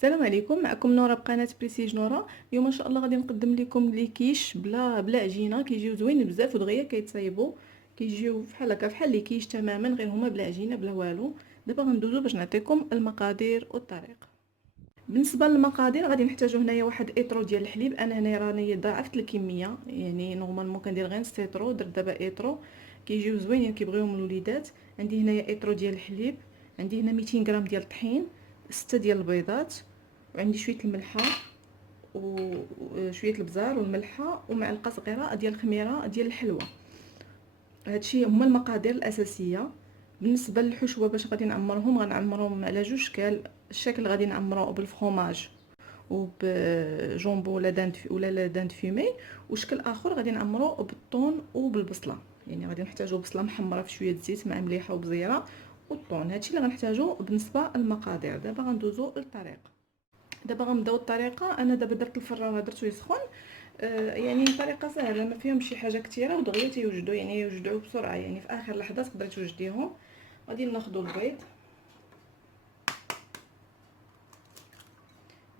السلام عليكم، معكم نورا بقناه بريسيج نورا. اليوم ان شاء الله غادي نقدم لكم لي كيش بلا عجينه، كيجيو زوينين بزاف ودغيا كيتصايبوا، كيجيو بحال هكا بحال لي كيش تماما، غير هما بلا عجينه بلا والو. دابا غندوزو باش نعطيكم المقادير والطريقه. بالنسبه للمقادير غادي نحتاجو هنايا واحد ايطرو ديال الحليب. انا هنايا راني ضاعفت الكميه، يعني نورمالمون كندير غير نص ايطرو، درت دابا ايطرو كيجيو زوينين كيبغيوهم الوليدات. عندي هنايا ايطرو ديال الحليب، عندي هنا 200 غرام ديال الطحين، 6 ديال البيضات، وعندي شويه الملحه وشويه البزار والملحه ومعلقه صغيره ديال الخميره ديال الحلوى. هادشي هما المقادير الاساسيه. بالنسبه للحشوه باش غادي نعمرهم، غنعمرهم على جوج شكال. الشكل غادي نعمروه بالفرomاج وبجونبو ولا لا داند فيمي، وشكل اخر غادي نعمروه بالطون وبالبصله. يعني غادي نحتاجو بصله محمره في شويه زيت مع مليحه وبزيره والطون. هادشي اللي غنحتاجو بالنسبه للمقادير. دابا غندوزو للطريقه. دابا غنبداو الطريقه. انا دابا درت الفران درتو يسخن. يعني طريقه سهله، ما فيهم شي حاجه كثيره ودغيا تيوجدوا، يعني يوجدوا بسرعه، يعني في اخر لحظه تقدري توجديهم. غادي ناخذوا البيض،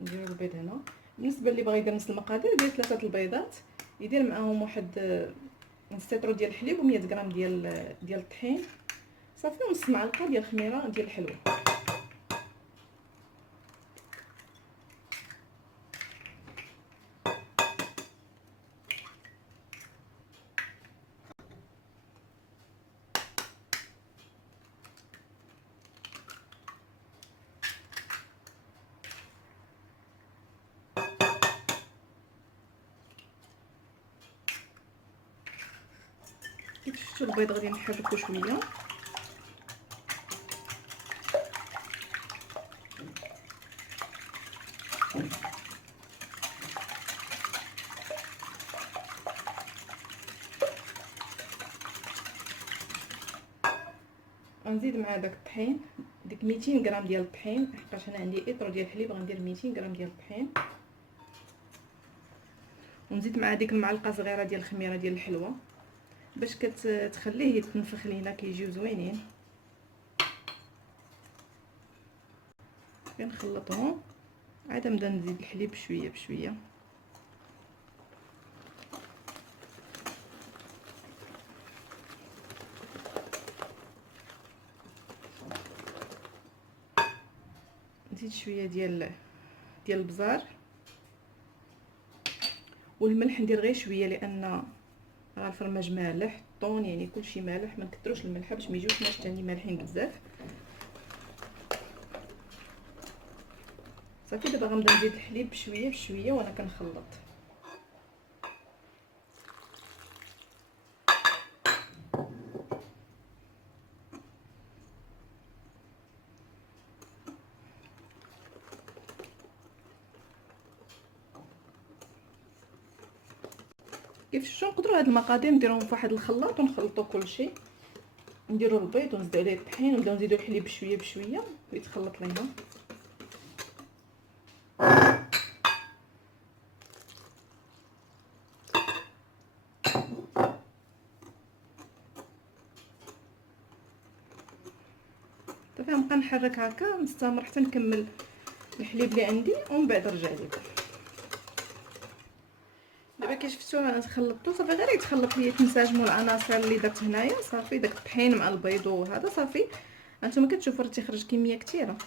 نديروا البيض هنا. بالنسبه اللي بغى يدير نص المقادير ديال 3 البيضات، يدير معاهم واحد نص لتر ديال الحليب و100 غرام ديال الطحين صافي، ونص معلقه ديال الخميره ديال الحلوى. كيف شفتوا البيض غادي نحركو شويه. غنزيد مع داك الطحين، ديك 200 غرام ديال الطحين، حقاش انا عندي ايطرو ديال الحليب غندير 200 غرام ديال الطحين. ونزيد مع ديك المعلقه صغيره ديال الخميره ديال الحلوى باش كتخليه يتنفخ لينا كيجيو زوينين. كنخلطهم عاد نبدا نزيد الحليب بشويه بشويه. نزيد شويه ديال البزار والملح، ندير غير شويه لان راه الفرماج مالح، الطون يعني كلشي مالح، ما نكثروش الملح باش ما يجيوش ناس تاني مالحين بزاف. صافي دابا غنبدا نزيد الحليب بشويه بشويه وانا كنخلط. كيف شفتوا نقدروا هاد المقادير نديروهم في واحد الخلاط ونخلطوا كلشي. نديروا البيض ونزيدوا عليه الطحين ونبداو نزيدوا الحليب بشويه بشويه ويتخلط لينا. صافي غنبقى نحرك هكا نستمر حتى نكمل الحليب اللي عندي ومن بعد نرجع لكم. دابا كي شفتوا انا خلطته صافي، غير يتخلط ليا تنسجموا العناصر اللي درت هنايا. صافي داك الطحين مع البيض وهذا صافي، هانتوما كتشوفوا راه تيخرج كميه كثيره.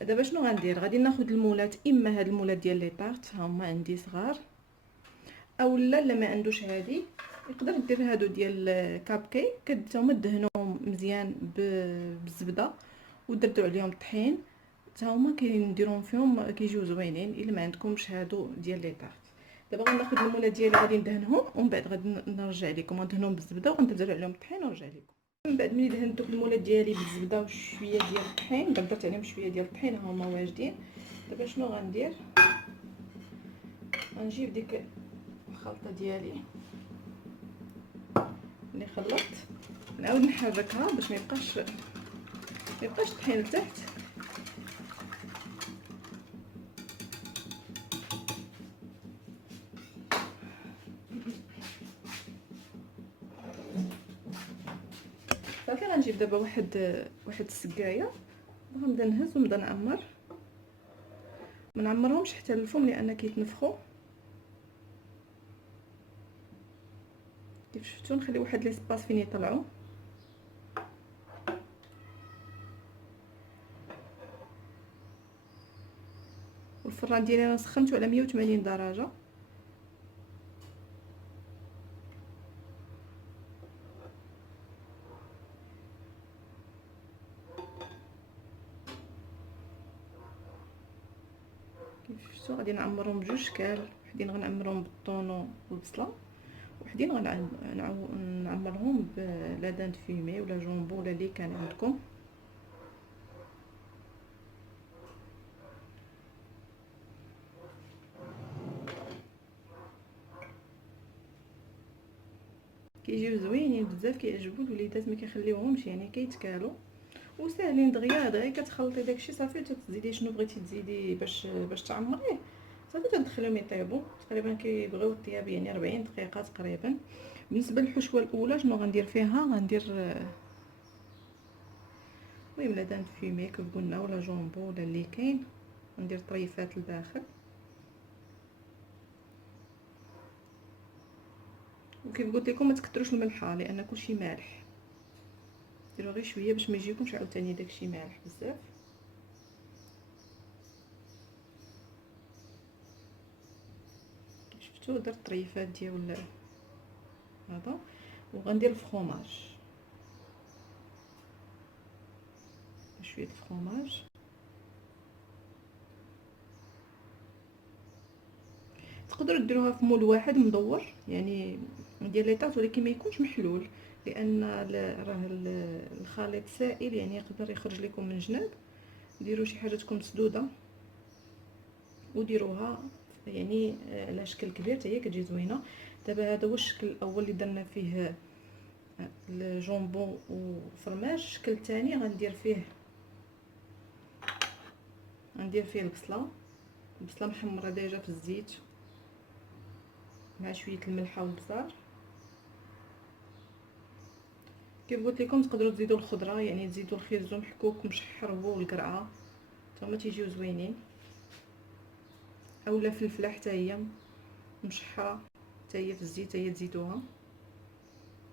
دابا شنو غندير؟ غادي ناخذ المولات، اما هاد المولات ديال لي طارت ها هما عندي صغار، او لا ما عندوش هادي يقدر يدير هادو ديال كاب كيك، كتهما دهنوهم مزيان بالزبده ودردوا عليهم الطحين، حتى هما كنديرهم فيهم كيجيو زوينين. الا ما عندكمش هادو ديال لي طارت، دابا غناخذ المولات ديالي غادي ندهنهم ومن بعد غادي نرجع لكم. غندهنهم بالزبده وغندير عليهم الطحين ونرجع لكم. من بعد ملي دهنت دوك المولات ديالي بالزبده وشويه ديال الطحين، درت عليهم شويه ديال الطحين هما واجدين. دابا شنو غندير؟ غنجيب ديك الخلطه ديالي اللي خلطت، نعاود نحركها باش ما يبقاش الطحين لتحت. صافي غنجيب دابا واحد السقايه وغنبدا نهز ونبدا نعمر، ما نعمرهمش حتى للفم لان كيتنفخوا. كيف شفتوا نخلي واحد ليسباس فين يطلعوا. والفران ديالي انا سخنته على 180 درجه. كيف شفتوا غادي نعمرهم بجوج شكال، وحدين غنعمرهم بالطونو والبصله، وحدين غنعمرهم بلا دان فيمي ولا جونبو ولا اللي كان عندكم. كيجيو زوينين بزاف، كيعجبوا الوليدات، ما كيخليوهمش يعني كيتكالوا وساهلين دغيا دغيا. كتخلطي داكشي صافي وتزيدي شنو بغيتي تزيدي باش تعمريه صافي، تدخليهم يطيبوا. تقريبا كيبغيو الطياب يعني 40 دقيقه تقريبا. بالنسبه للحشوه الاولى شنو غندير فيها؟ غندير المهم لا دان فيمي كيف قلنا ولا جونبو ولا اللي كاين. غندير طريفات لداخل، وكيف قلت لكم ما تكثروش الملحه لان كلشي مالح، ديروا غير شويه باش ما يجيكمش عاوتاني داكشي مالح بزاف. شفتوا درت طريفات ديال هذا. وغندير الفرomاج، شويه الفرomاج. تقدروا ديروها في مول واحد مدور يعني ديال ليطات، ولكن ما يكونش محلول لان راه الخليط سائل يعني يقدر يخرج لكم من جناب. ديروا شي حاجه تكون مسدوده وديروها يعني على شكل كبير حتى هي كتجي زوينه. دابا هذا هو الشكل الاول اللي درنا فيه الجونبون وفرماج. الشكل الثاني غندير فيه البصله محمره ديجا في الزيت مع شويه الملحه والبزار. كيف قلت لكم تقدروا تزيدوا الخضره يعني تزيدوا الخيزو محكوك مشحر هو والقرعه حتى تيجيو زوينين، اولا فلفله حتى هي مشحره حتى هي في الزيت هي تزيدوها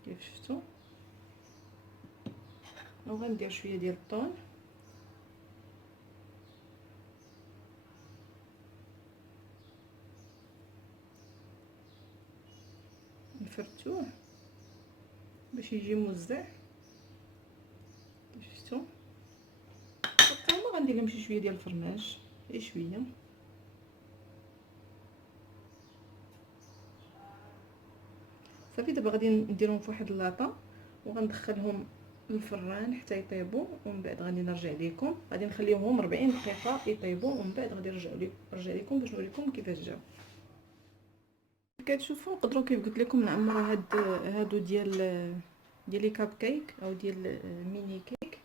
كيف شفتوا. وغندير شويه ديال الطون نفرتوه باش يجي موزع كيف شفتوا. حتى هما غندير لهم شويه ديال الفرماج غير شويه. صافي دابا غادي نديرهم في واحد اللاطه وغندخلهم للفران حتى يطيبوا، ومن بعد غادي نرجع لكم. غادي نخليهم 40 دقيقه يطيبوا ومن بعد غادي نرجع لكم باش نوريكم كيفاش جاو. كتشوفوا نقدروا كيف قلت لكم نعمروا هادو ديال لي كاب كيك او ديال ميني كيك.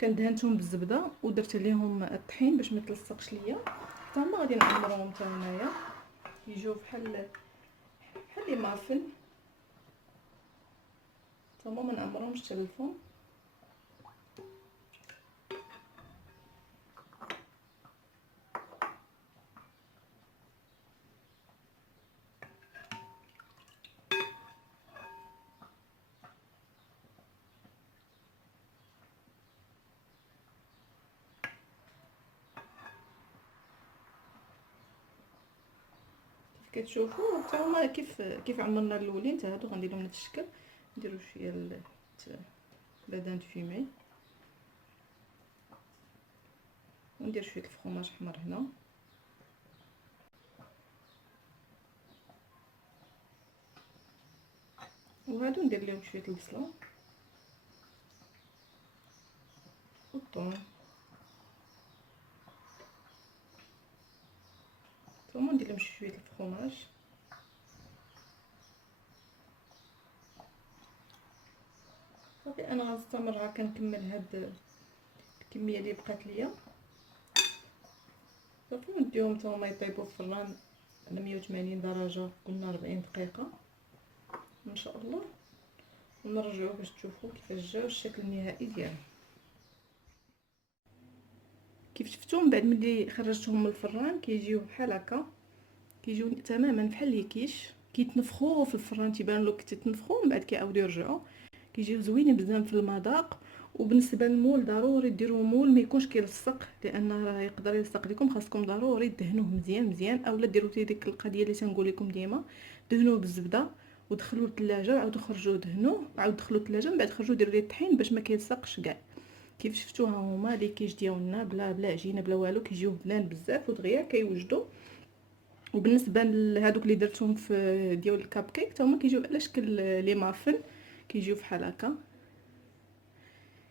كندهنتهم بالزبده ودرت عليهم الطحين باش ما تلصقش ليا. حتى هما غادي نعمروهم حتى هنايا يجيو بحال لي مافن. حتى هما ما نعمروهمش حتى للفم. كتشوفوا حتى هما كيف عمرنا الاولين حتى هادو غندير لهم نفس الشكل. نديرو شويه لا دان فيمي وندير شويه الفرomاج احمر هنا. وهادو ندير لهم شويه البصله والثوم ثم ندير لهم شويه الفرomاج. صافي انا غنستمر هكا نكمل هاد الكميه اللي بقات ليا. صافي نديهم حتى هما يطيبوا في الفران على 180 درجه قلنا 40 دقيقه ان شاء الله، ونرجعوا باش تشوفوا كيفاش جاو الشكل النهائي ديالهم. كيف شفتوا من بعد ملي خرجتهم من الفران كيجيو بحال هكا، كيجيو تماما بحال الكيش، كيتنفخوا في الفران تيبان لك تتنفخوا من بعد كيعاودوا يرجعوا، كيجيو زوينين بزاف في المذاق. وبالنسبه للمول ضروري ديروا مول ما يكونش كيلصق، لان راه يقدر يلصق لكم، خاصكم ضروري دهنوه مزيان مزيان، اولا ديروا ديك القضيه اللي تنقول لكم ديما، دهنوه بالزبده ودخلوه للثلاجه وعاودوا خرجوه دهنوه وعاود دخلوه للثلاجه، من بعد خرجوه ديروا ليه الطحين باش ما كيلصقش كاع. كيف شفتوها هما لي كيش ديالنا بلا عجينه بلا والو، كيجيو بنان بزاف ودغيا كيوجدوا. وبالنسبه لهادوك اللي درتهم في ديال الكاب كيك حتى هما كيجيو على شكل لي مافن، كيجيو بحال هكا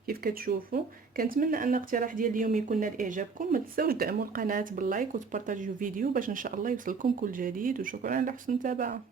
كيف كتشوفوا. كنتمنى ان الاقتراح ديال اليوم يكون نال اعجابكم، ما تنساوش دعموا القناه باللايك وتبارطاجيو فيديو باش ان شاء الله يوصلكم كل جديد، وشكرا على حسن المتابعه.